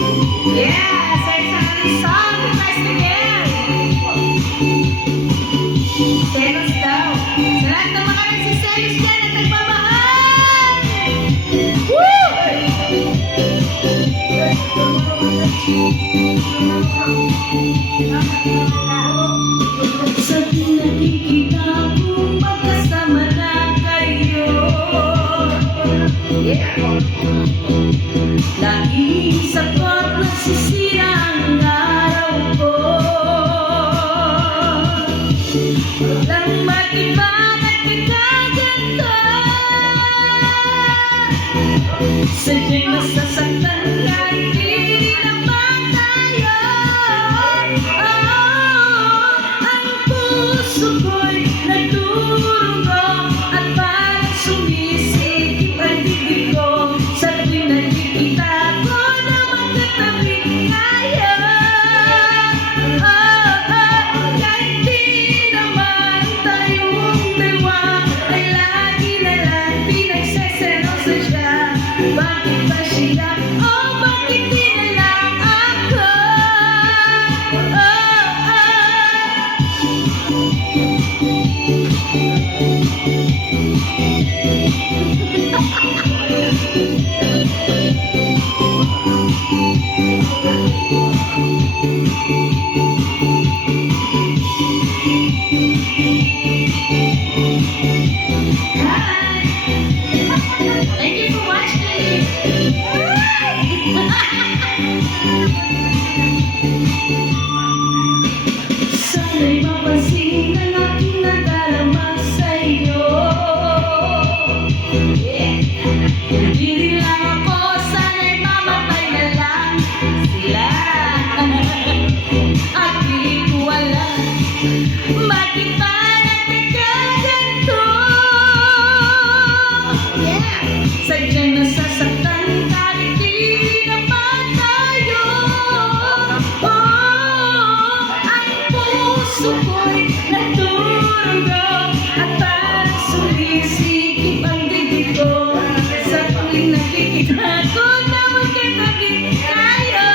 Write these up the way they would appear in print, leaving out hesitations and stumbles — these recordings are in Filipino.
Yes, sa isang song, request again. Selos daw. Sa lahat ng mga nagsiselos dyan at nagmamahal. Woo! Sa pinagkikita kong magkasama na kayo. Yeah. Laging sapat nagsisira ang araw ko. Walang matibang at kakaganto. Sadyang nasasaktan kahit di naman tayo. Ang puso ko'y nagdurugo at parang sumisikip ang dibdib ko. Sa tuwing nakikita ko na magkatabi tayo. Kahit di naman tayong dalawa ay lagi na lang pinagseselosa siya. Bakit ba siya? Bakit di na lang ako? Hi! Thank you for watching! Sana'y mapansin ang aking nadarama sa'yo. Hindi rin lang ako, sana'y mamatay na lang sila. At di ko alam, bakit ba nagkakaganto? Sadyang nasasaktan kahit di naman tayo. Ang puso ko'y nagdurugo at parang sumisikip ang dibdib ko. Sa tuwing nakikita ko na magkatabi tayo.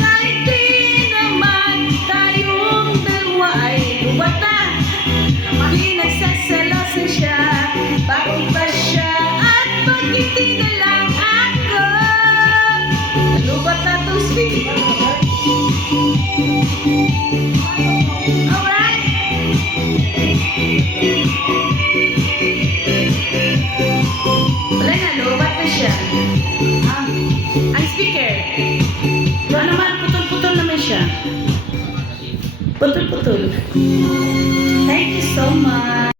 Kahit di naman tayong dalawa ay lumata. Pinagseselosa siya. Bakit ba siya at bakit di na lang ako? Ano ba tatong speak? Alright? Wala na, lubat na siya. Ang speaker. Wala naman, putol-putol naman siya. Putol-putol. Thank you so much.